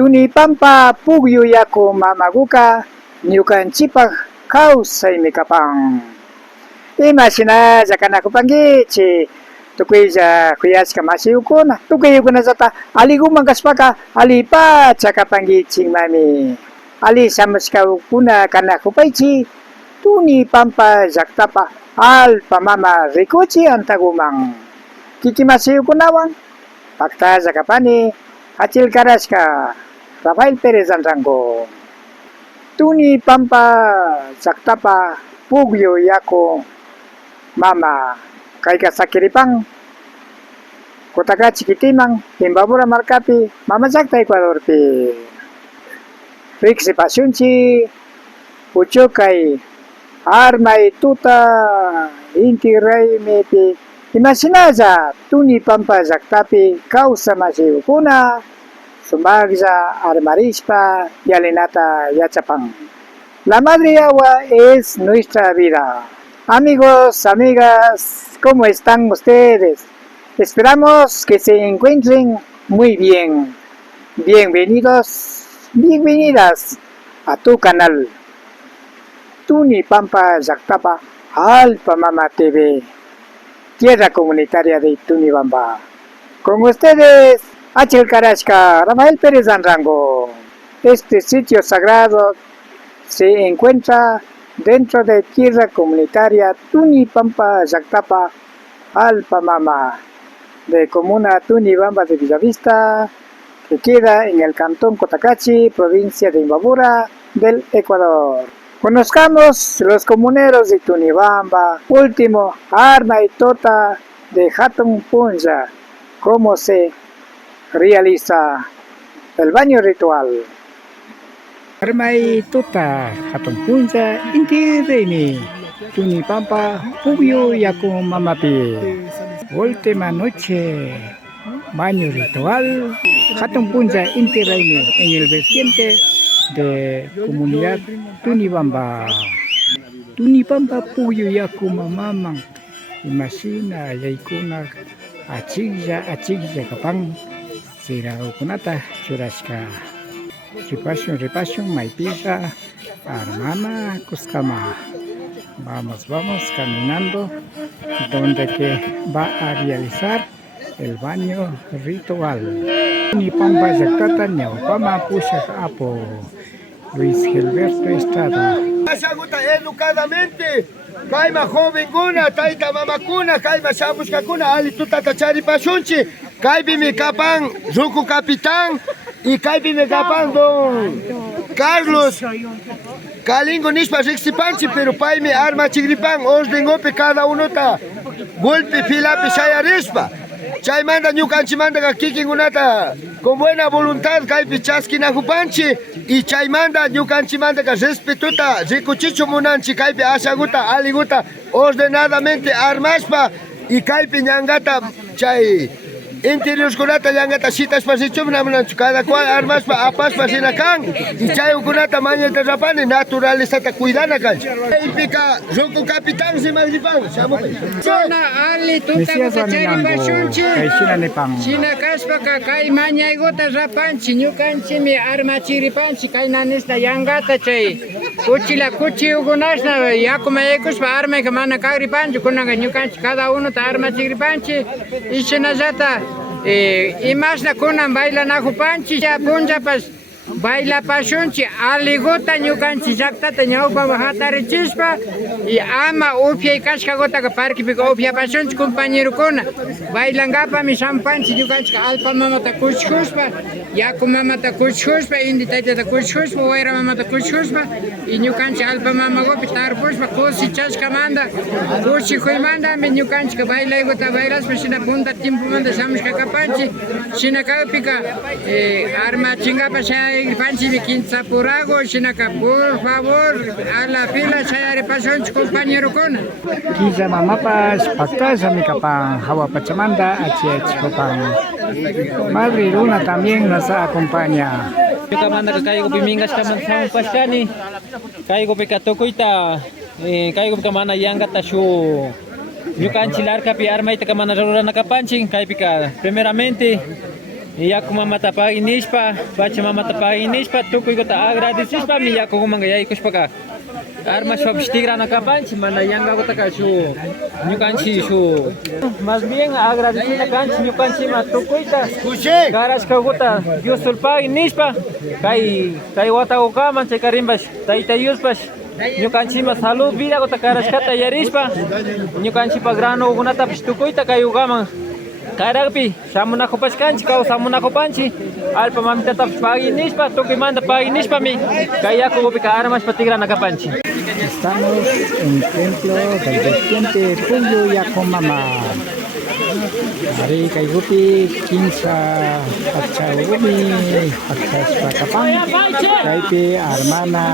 Tunipampa pugyu yaku mamaguka ñukanchipaq kawsaymi kapan. Imashina llakanakupanki chay tukuylla kuyashka masiyukuna tukuykunallata aliguman kashpaka alipacha kapankichikmami. Ali shamushkakuna kanakupaychi Tunipampa llaktapa alpa mama rikuchi antakuman. Kiki masiyukunawan paktalla kapani Achilkarashka Rafael Pérez Anrango. Tunipampa llaktapa pugyu yaku mama kayka sakiripan kutaka chiquitiman Imbabura markapi mama llakta Ecuadorpi riqsipashunchi puchukay armay tuta inti raymipi imashinalla Tunipampa llaktapi kawsa masiyukuna sumaklla armarishpa yalinata yachapan. La madre agua es nuestra vida. Amigos, amigas, ¿cómo están ustedes? Esperamos que se encuentren muy bien. Bienvenidos, bienvenidas a tu canal Tunipampa llaktapa Alpa Mama TV, tierra comunitaria de Tunibamba. Con ustedes, Achilkarashka Rafael Pérez Anrango. Este sitio sagrado se encuentra dentro de tierra comunitaria Tunipampa llaktapa Alpa Mama, de comuna Tunibamba de Villavista, que queda en el cantón Cotacachi, provincia de Imbabura, del Ecuador. Conozcamos los comuneros de Tunibamba, último arma y tota de Hatun Punja, cómo se realiza el baño ritual. Arma y tota Hatun Punja inti reini Tunipampa pugyu yaku mamapi. Última noche, baño ritual Hatun Punja inti reini en el vertiente de comunidad Tunibamba. Tunipampa pugyu yaku mamamang imashina yaykuna achilla kapan siraukunata churashka repasión maypika armana kuskama. Vamos caminando donde que va a realizar el baño ritual. Tunipampa llaktata ñawpama pushak apo Luis Gilberto Estrada. Educadamente, kaima jovenguna, taita mamakuna, kaima shamushkakuna, ali tutata charipashunchi, kaipi mi kapan, Ruku Capitán, y kaipi mi kapan don Carlos Kalingo Nishpa Rixipanchi, pero pai mi arma chigripan, osdengope cada uno ta, golpe filapi shayarispa. Chaymanda ñukanchimanta kikinkunata con buena voluntad kaypi chaskinajupanchi y chaymanda ñukanchimanta respetuta rikuchichu munanchi kaypi ashaguta aliguta ordenadamente armashpa y kaypi ñangata chay interiorkunata ñangata shitashpa richumnamunanchu cada cual armashpa apashpa rinakan y chaykunata mañata rapani naturalizata cuidana kanchi kaypika Ruku Capitán simagripan shamupe Ali tuta charipasunchi china kashpaka kay mañaygota rapanchi ñukanchimi armachiripanchi kay nanista yangata chay kuchila kuchiyukunashna yakumayaykushpa armayka mana kagripanchi kunanka ñukanchi cada uno ta armachiripanchi y chinallata imashna kunan bailanajupanchi punllapas bailapashunchi aliguta ñukanchi llaktata ñawpa hatarichispa y ama upyay kashkagutaka parkipika upyapashunchi compañerokuna bailankapami shampanchi ñukanchik alpa mamata kuchkushpa yaku mamata kuchkushpa inti taytata kuchkushpa wayra mamata kuchkushpa y ñukanchik alpa mamakupi tarpushpa kusichashkamanta kuchikuymantami ñukanchik bailaykuta bailashpa shina punta tiempomanta shamushka kapanchi shina kaypika armachinkapak Panchi Vikinza Purago, Shinaka, por favor, a la fila, Sayare Pasón, compañero con. Quizá mamapas, pactas, mi capán, Hawa Pachamanda, H. Copan. Madre Luna también nos acompaña. Kamanda ka kayo pimingas kaman sa paskani. Kayo pikatokuita, kayo kamana yanga tashu. Yukan chilar kapi arma ita kamana rura nakapanching, kayo pika primeramente yaku mamata paginishpa, pachamamata paginishpa, tukuykota agradecishpa mi yakukumanga yaykushpaka. Armas tigrana kapanchi mana yankakutaka shu ñukanchik shu más bien agradecida kanchik ñukanchikman tukuyta karashkakuta Diosul pagui nishpa kay watakukaman chay karimbash Tayta Diospash ñukanchikman salud vidakuta karashkata yarishpa ñukanchikpa granukunatapish tukuyta kay ukaman karakpi shamunakupashkanchik kawsamunakupanchik alpa mamitatapish pagui nishpa tukuymanta pagui nishpami kay yakukupika armashpa tigrana kapanchik. Estamos en el templo del vertiente Puyo Yakomama. Hari Kaigupi, Kinsa, Pachagumi, Pachaspakapang, Kaipi, Armana,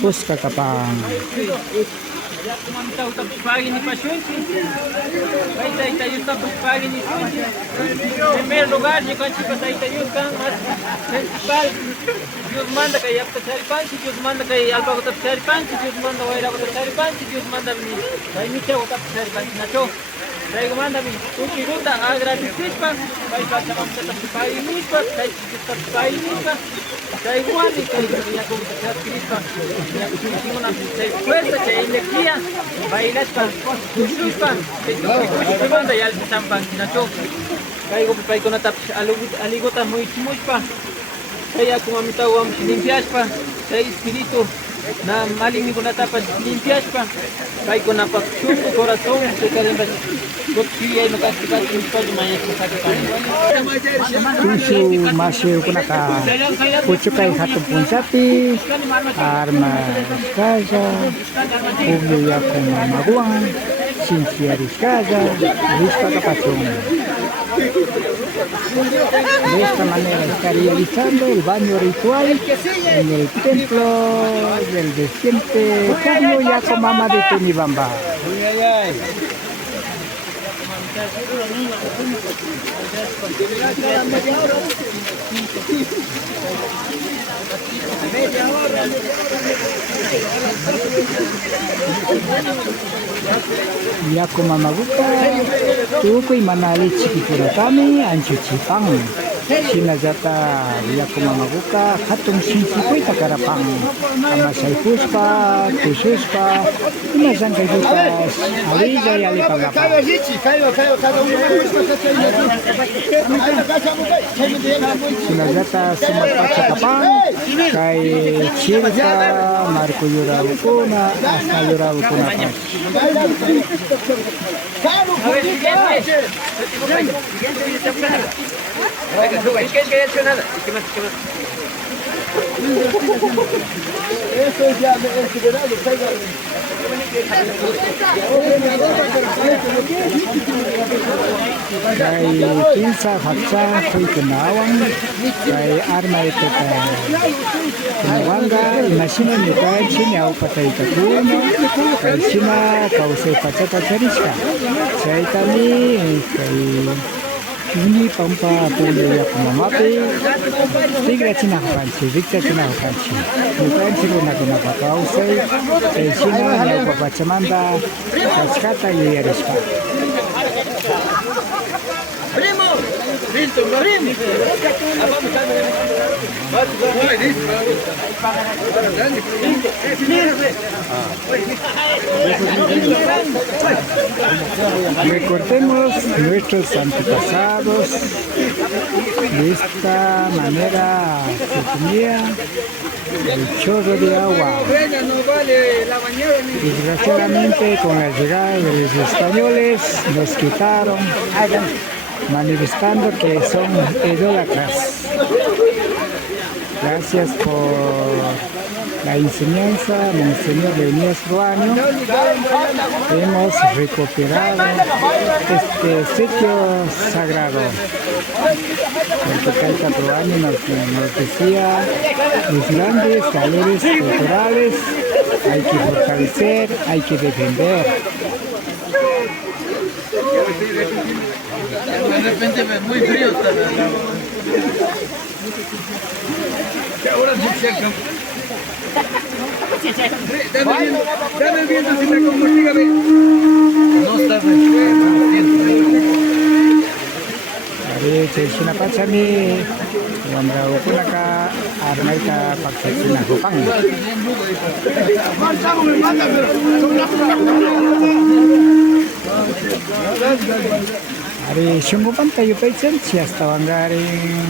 Puskakapang. En primer lugar, yo canchipa Tayta Dios kan mas principal. Dios manda que yapta charipanchi, Dios manda que alba gota charipanchi, Dios manda waira gota charipanchi, Dios manda mi micha gota charipanchi nacho. Traigo manda mi uki ruta agradecishpa, kai pacha mamta pai nispa, kai chista pai nispa. Traigo ani kai ya con charipispa. Ya una fuerza, que energía, bailashpa, kushispa, que manda ya al champan nacho. Kaigo pai con atap aligota muy chimushpa. Kaya kumamita wam limpiashpa, kay espíritu na maligni ko natapas limpiashpa, kay ko napakshungo corazón, kay kalimbash kutsi ay makasikat limpa dumaya ko sa Kusu masih kunaka pucukai hatun punsapi, arma kaza, Puyo Yakomama guan, Sinciaris kaza, Rispa kapachong. De esta manera está realizando el baño ritual en el templo del vertiente Puyo Yakomama de Tunibamba. Yakomama guka, tukuy manali chikikuratami anchuchipang. Sinajata Yakomama guka, hatong sisikoy takarapang. Amasay puspa, tususpa, inasan kay bukas, aligay alipagapang. Sinajata sumapachakapang, kay Chirka, Marco Yurabukuna, hasta Yurabukuna pa. Eso ya me he generado, Kay kinsa hatsa ko'y kinawang, kay arma ito kinawanga, inasina ni kay sinyaw patay katuno, kay sina kausay patsapatsarisca. Sa itali, kay hindi pampa Puyo Yakomamapi, tigra sinakapansi, victa sinakapansi. Mukain sila na kinapakausay, kay sina niyaw papatsamanda, kaskata yuyarispa. Primo, listo, primo. Recordemos nuestros antepasados. De esta manera se tenía el chorro de agua. Desgraciadamente, con la llegada de los españoles, nos quitaron, manifestando que son idólatras. Gracias por la enseñanza, Monseñor Leonidas Ruano. Hemos recuperado este sitio sagrado. El Tayta Ruano nos decía, los grandes valores culturales hay que fortalecer, hay que defender. De repente muy frío está. Ahora sí se acabó. Dame viento si me comportígame. No está chaysina pachami wamraukunaka armayta pakchachinakupang. Ari shungupanta yupaychanchi hasta wangarin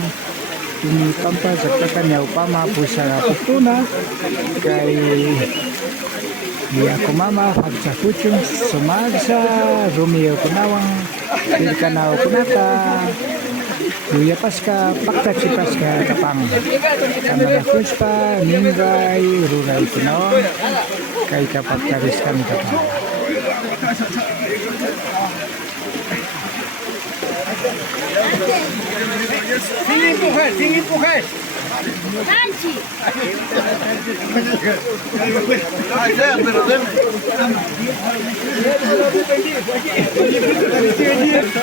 pampa saktakan yaupama pusa putuna kay ako mama pagsakuchun sumagsa rumio kunawang pilkanao kunata Yuyapaska paktachipaska kapang kamarakuspa ningay ruray kunawang kay kapagtariskan kapang. Sin empujar.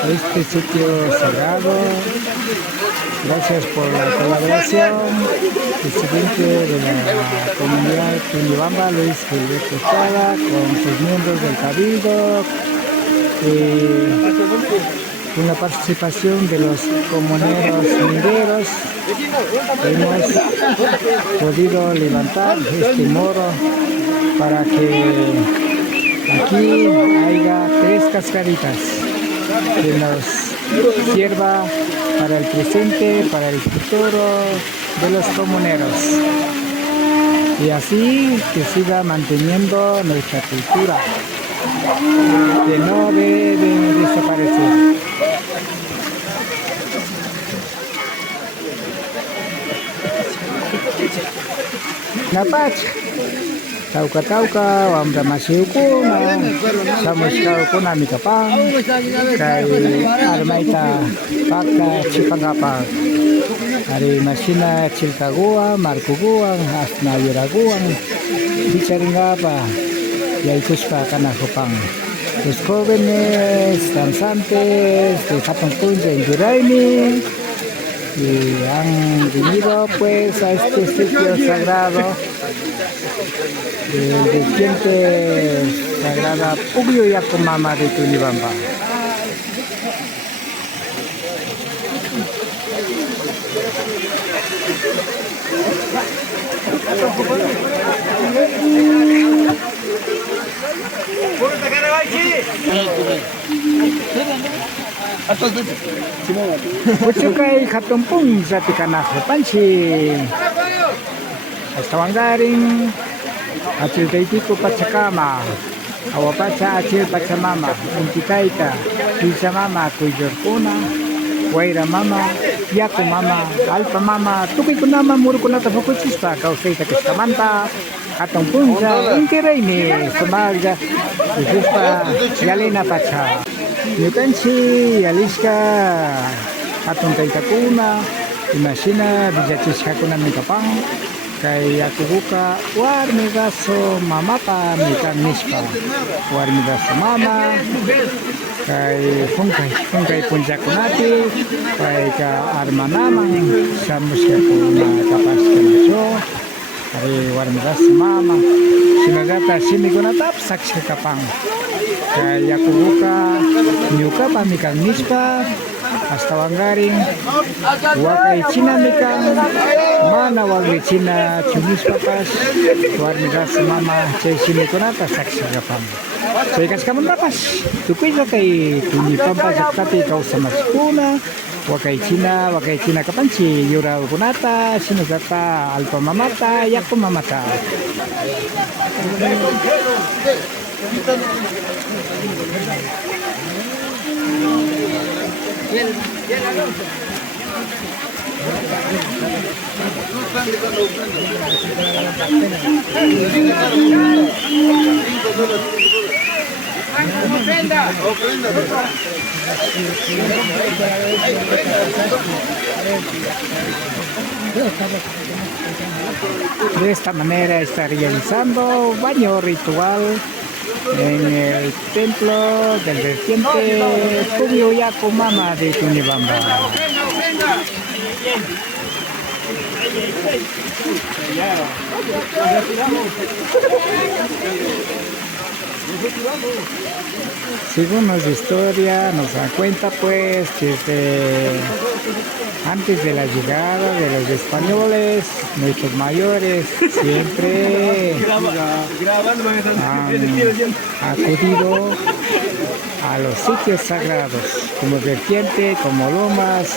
Este sitio sagrado, gracias por la colaboración, presidente de la comunidad Tunibamba, Luis Gilberto Estrada, con sus miembros del Cabildo, con la participación de los comuneros mineros, hemos podido levantar este muro para que aquí haya 3 cascaditas que nos sirva para el presente, para el futuro de los comuneros, y así que siga manteniendo nuestra cultura, que no debe desaparecer. Napach, tauka wamra masiukuna, samuskau mikapang, kay armayta pakta chipangapang, ari masina chilkaguang, markuguang, asna yuraguang, bicharingapa, yaikuspa kanakupang. Los jóvenes danzantes de Japón-Punja en Yuraini y han venido pues a este sitio sagrado de vertiente sagrada Puguio Yakumama de Tunibamba. Puchukay katumpung sa tikanaho pansi hasta wangaring acil taitiko pachakama awapacha acil pachamama untitaita pisa mama kuyurpuna waira mama yaku mama alpa mama tuki kunama muru kunata fokuchispa kausaita kistamanta katumpung sa inkireini sumaga kuyuspa yalina pacha Yukanchi, Yaliska, Atuntaita kuna, Imashina, Villachisca kuna mikapang, kay Akubuka, Warmigaso, Mamapa, Mikan Nispa, Warmigaso Mama, kay Fungkay Punjakunati, kay Ka Armanamang, Samusya kuna kapas kanaso, kay Warmigaso Mama, Sinagata Simikunatap, Saksa Kapang. Kaya kubuka nyuka pamikan nispa hasta wangaring wakay china mikan mana wagli china chunispa pas warmigas mama chay simikunata saksagapam chay kaskaman rapas tukoy sa kay tunipampa saktapi kausamaskuna wakay china kapanchi yura kunata sinugata alpamamata yakumamata. De esta manera está realizando baño ritual en el templo del vertiente Puguio Yakumama de Tunibamba. Según nuestra historia, nos da cuenta pues que desde antes de la llegada de los españoles, nuestros mayores siempre han acudido a los sitios sagrados, como vertiente, como lomas,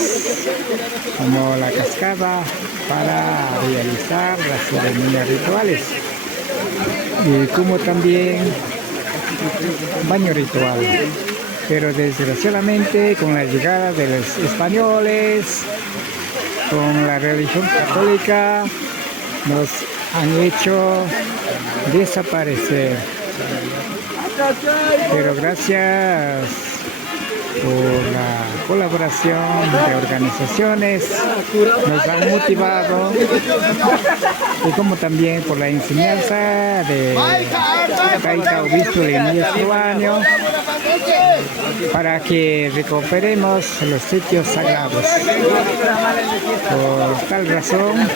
como la cascada, para realizar las ceremonias rituales. Y como también baño ritual. Pero desgraciadamente con la llegada de los españoles, con la religión católica, nos han hecho desaparecer. Pero gracias por la colaboración de organizaciones, nos han motivado, y como también por la enseñanza de Taita Obispo de nuestro año, para que recuperemos los sitios sagrados. Por tal razón,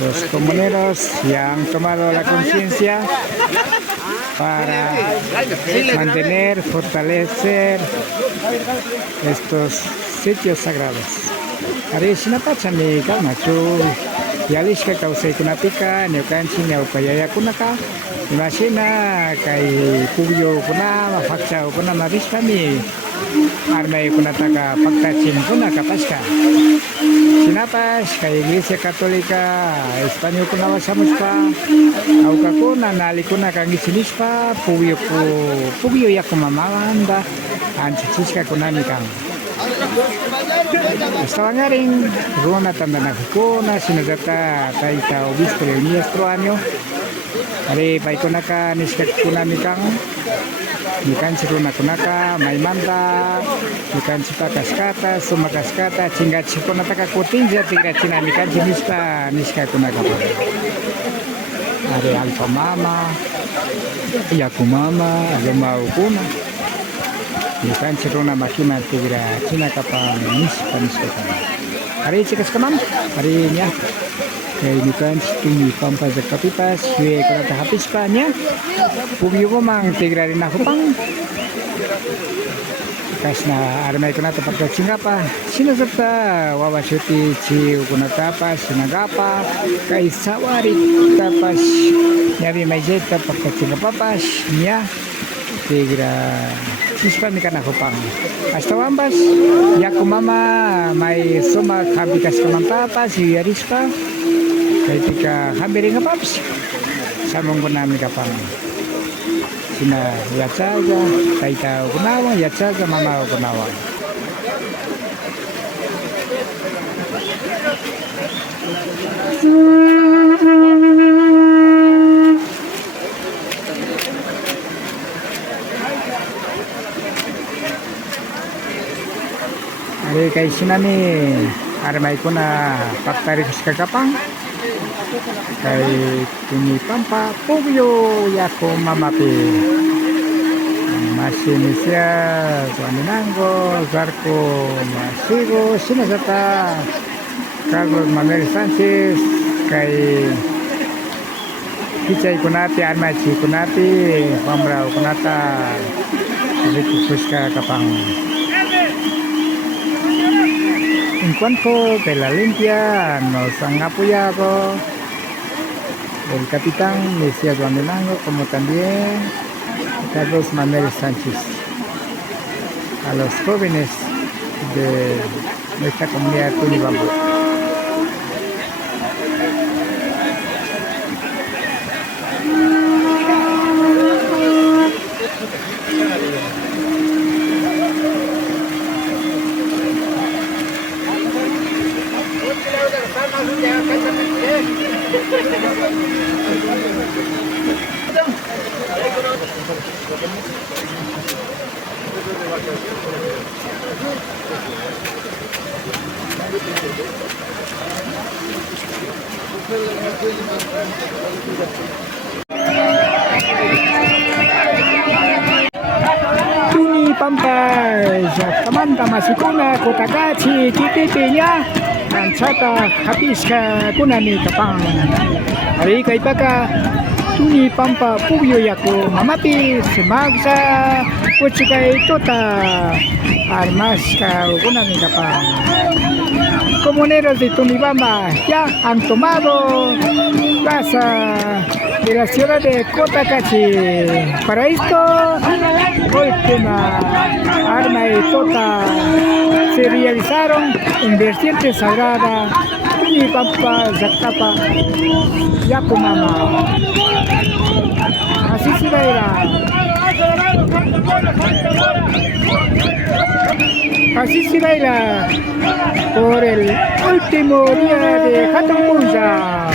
los comuneros ya han tomado la conciencia para mantener, fortalecer estos sitios sagrados. Hari sinapachami kalmachu yalishka kausay kunapika nyukanchi nyaupayaya kunaka imashina kay kubyo kuna mafakchao kuna mabishkami armay kunataka paktachin kuna kapashka sinapas kay Iglesia Católica Espanyol kuna wasamuspa auka kuna nali kuna kang isinispa pugyo yakumamanda anchichishka kunani kang estaba nga rin runa tanda na kuna sinagata Taita Obispo de nuestro año ari pai kunaka niskat kunani kang Nikan runa kunaka maimanda nikan pa kaskata sumakaskata chinga chikona taka kutinja tiga china nikan niska kunaka ari alfa mama yaku mama lemau kuna nikan runa makina tigra china kapa niska ari chikas kaman ari nya nikan tumi pampa zakapipas we kurata habis panya pubiyo ko mang tigra rin ako pang kas na armay ko na ito pagkatsinga pa sinasapta wawasuti chiyo ko na tapas sinagapa kay sawari tapas nyabi may jeta pagkatsinga papas niya tigra sispami ka na ako pang hasta wambas yaku mama may suma kabikas ka man tapas yaris pa ketika hampir ngepaps samong kunami kapang sina yatsaga Taita Okunawa yatsaga mama Okunawa ari kay sinani armay ko na paktari sa kapang kay Tunipampa Pugyo yako mamapi Masinisia Suaminango Zarko Masigo sinasata Carlos Manuel Sanchez kay Hichay kunati Armachi kunati Pamrao kunata Rikupuska kapang en cuanto de la limpia nos han apoyado el capitán Mesías Guandenango, como también Carlos Manuel Sánchez. A los jóvenes de nuestra comunidad Tunibamba. Tunipampa Kamanta Masikuna Kotagachi Kititinya Ansata Hapiska Kunani Kapang Ari Kaipaka Tuni pampa pubyo yaku mamapi semagsa kuchika itota armasca alguna de capaz. Comuneros de Tunibamba ya han tomado plaza de la ciudad de Cotacachi. Para esto, última arma y tota se realizaron en vertiente sagrada Tunibamba Zactapa Yacumama. Así se verá. Así se baila por el último día de Hatampunza.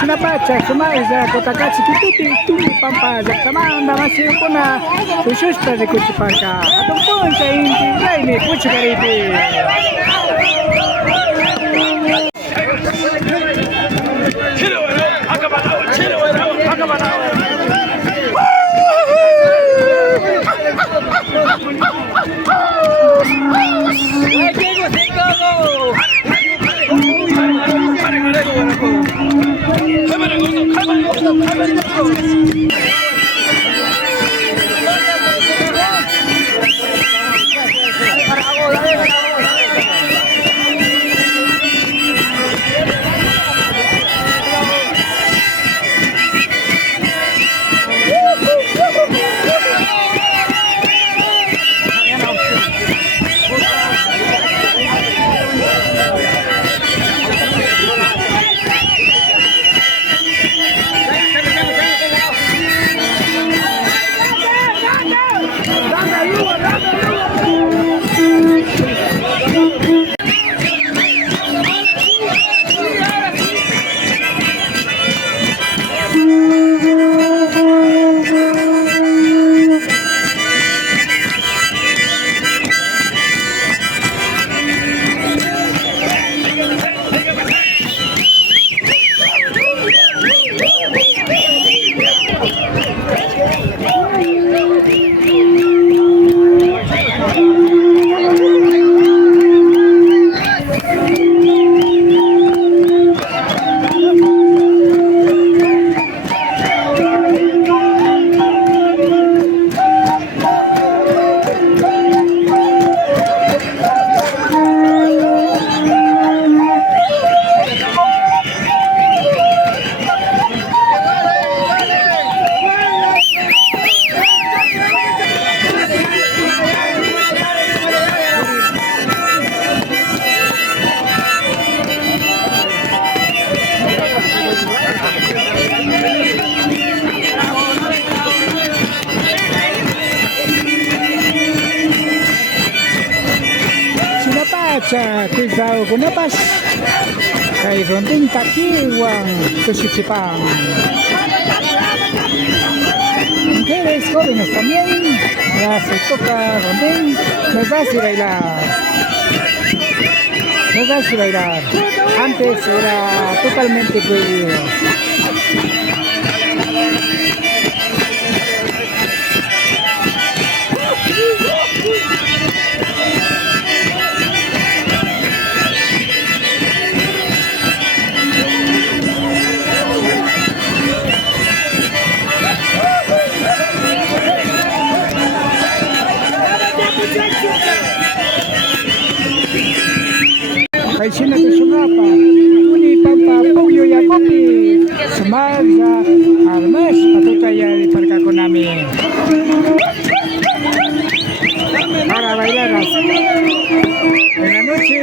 Sinapacha, Sumaiza, Cotacachi, Kituti, Tumi, Pampa, Zactamanda, Masirpuna, Ushuspa de Cuchiparca, Atomponcha, Inti, Jaime, Cuchicaripi. Cuidado con napas, kay ronding takiwang Tuxipang. Mujeres jóvenes también, ya se toca ronding, nos hace bailar. Nos hace bailar. Antes era totalmente prohibido. Kay sina to sumapa, Tuni Pampa Pugyo Yakopi, Sumaga, Armas, Patutaya de Parca con Ami. Para bailar así. En la noche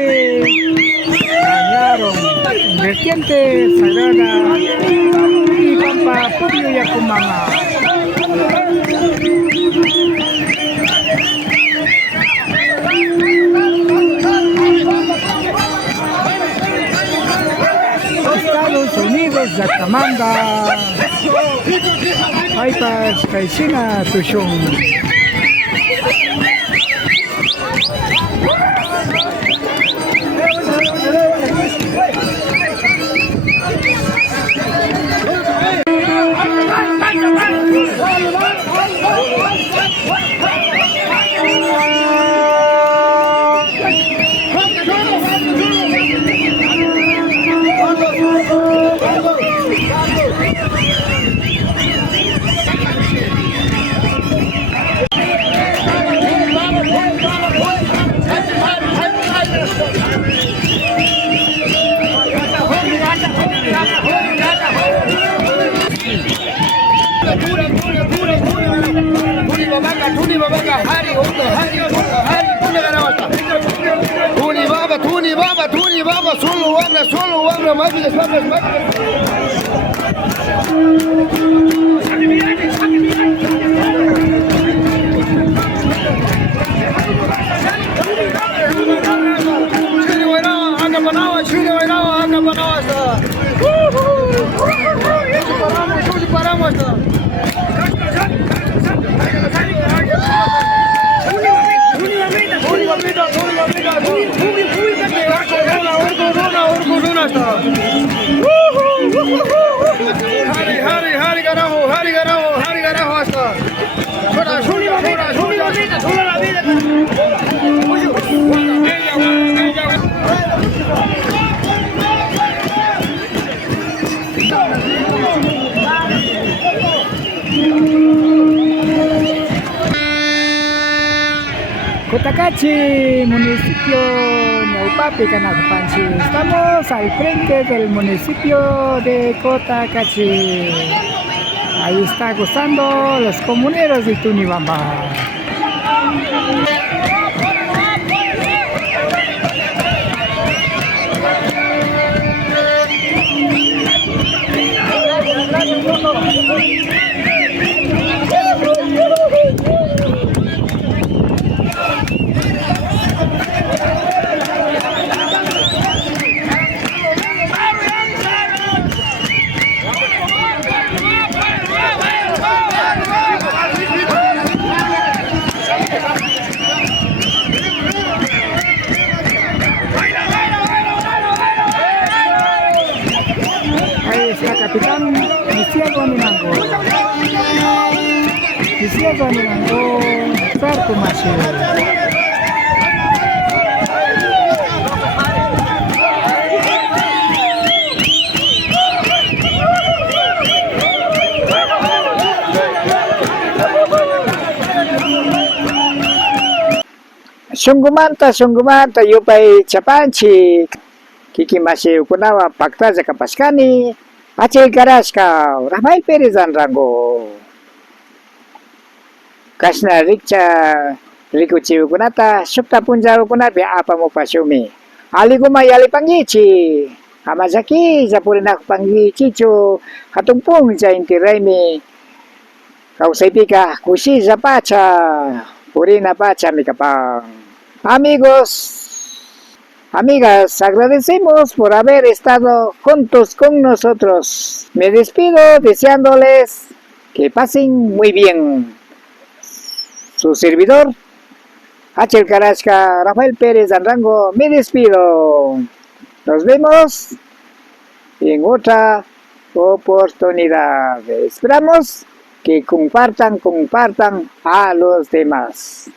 bañaron en vertiente sagrada Tuni Pampa Pugyo Yakumama. Zacamanda, Paipas, Caicina, Tushung. Tuni baba, solo wabra, máquinas, Cotacachi, municipio Ñaupapi, Canacapanchi. Estamos al frente del municipio de Cotacachi. Ahí está gozando los comuneros de Tunibamba. Capitán Isiago Minango, Sarko Mashi. Sungumanta, yupay chapanchi, kiki Mashi ukunawa paktaza kapaskani. Aceh Garaska, Rafael Pérez Rango. Kasna Richa, Rikuchi Ukunata, Supta Punja Ukunapi, apa mo pasumi. Aliguma yali pangichi, Hamazaki, Zapurina Pangichicho, Hatungpung, Jainti Remi, Kausepika, Kushi Zapacha, Purina Pacha, Mikapang. Amigos, amigas, agradecemos por haber estado juntos con nosotros. Me despido deseándoles que pasen muy bien. Su servidor, H. Carasca, Rafael Pérez Rango, me despido. Nos vemos en otra oportunidad. Esperamos que compartan a los demás.